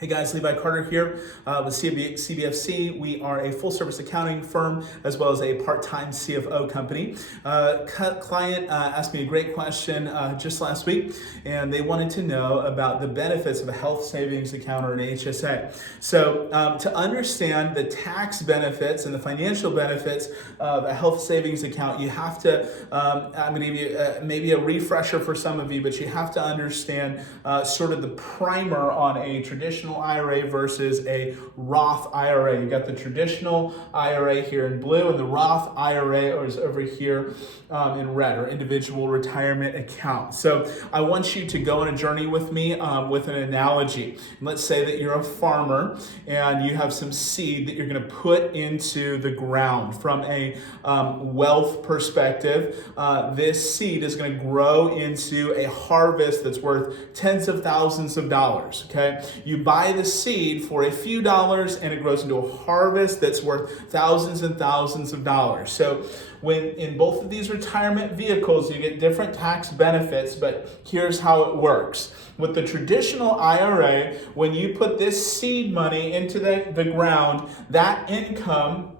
Hey guys, Levi Carter here with CBFC. We are a full-service accounting firm as well as a part-time CFO company. Client asked me a great question just last week, and they wanted to know about the benefits of a health savings account or an HSA. So to understand the tax benefits and the financial benefits of a health savings account, you have to, I'm going to give you maybe a refresher for some of you, but you have to understand sort of the primer on a traditional IRA versus a Roth IRA. You've got the traditional IRA here in blue, and the Roth IRA is over here in red, or individual retirement account. So I want you to go on a journey with me with an analogy. Let's say that you're a farmer and you have some seed that you're going to put into the ground. From a wealth perspective, this seed is going to grow into a harvest that's worth tens of thousands of dollars. Okay, you buy the seed for a few dollars and it grows into a harvest that's worth thousands and thousands of dollars. So when in both of these retirement vehicles, you get different tax benefits, but here's how it works. With the traditional IRA, when you put this seed money into the ground, that income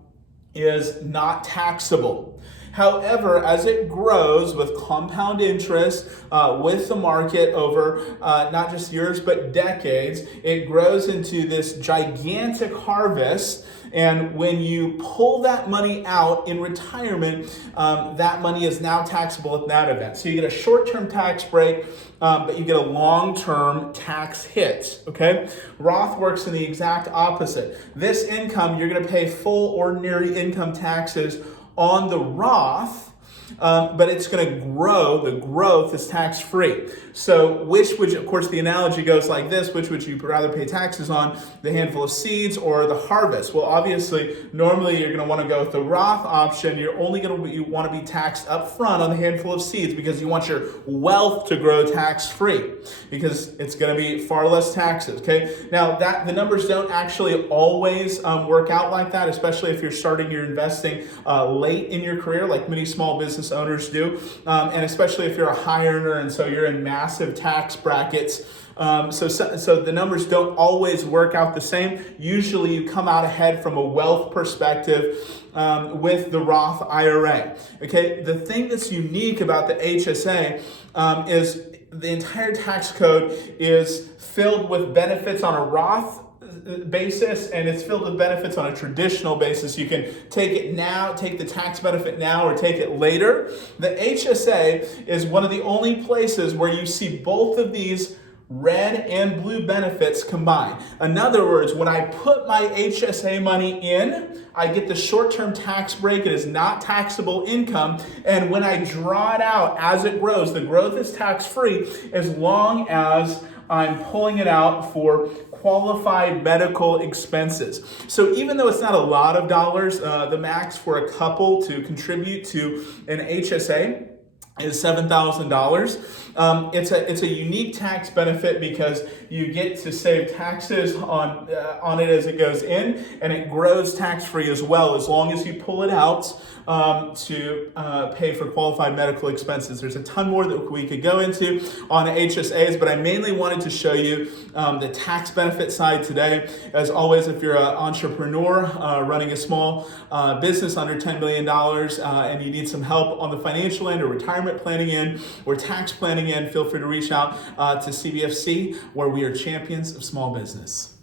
is not taxable. However, as it grows with compound interest with the market over not just years but decades, it grows into this gigantic harvest. And when you pull that money out in retirement, that money is now taxable at that event. So you get a short-term tax break, but you get a long-term tax hit, okay? Roth works in the exact opposite. This income, you're going to pay full ordinary income taxes on the Roth, but it's going to grow. The growth is tax-free. So of course, the analogy goes like this: which would you rather pay taxes on, the handful of seeds or the harvest? Well, obviously, normally you're going to want to go with the Roth option. You're only going to want to be taxed up front on the handful of seeds because you want your wealth to grow tax-free, because it's going to be far less taxes, okay? Now, the numbers don't actually always work out like that, especially if you're starting your investing late in your career, like many small business owners do, and especially if you're a high earner and so you're in massive tax brackets. So the numbers don't always work out the same. Usually you come out ahead from a wealth perspective with the Roth IRA. Okay, the thing that's unique about the HSA is the entire tax code is filled with benefits on a Roth basis, and it's filled with benefits on a traditional basis. You can take it now, take the tax benefit now, or take it later. The HSA is one of the only places where you see both of these red and blue benefits combined. In other words, when I put my HSA money in, I get the short-term tax break. It is not taxable income. And when I draw it out as it grows, the growth is tax-free as long as I'm pulling it out for qualified medical expenses. So even though it's not a lot of dollars, the max for a couple to contribute to an HSA is $7,000. It's a unique tax benefit because you get to save taxes on it as it goes in, and it grows tax-free as well, as long as you pull it out to pay for qualified medical expenses. There's a ton more that we could go into on HSAs, but I mainly wanted to show you the tax benefit side today. As always, if you're an entrepreneur running a small business under $10 million and you need some help on the financial end, or retirement planning end, or tax planning end, feel free to reach out to CBFC, where we are champions of small business.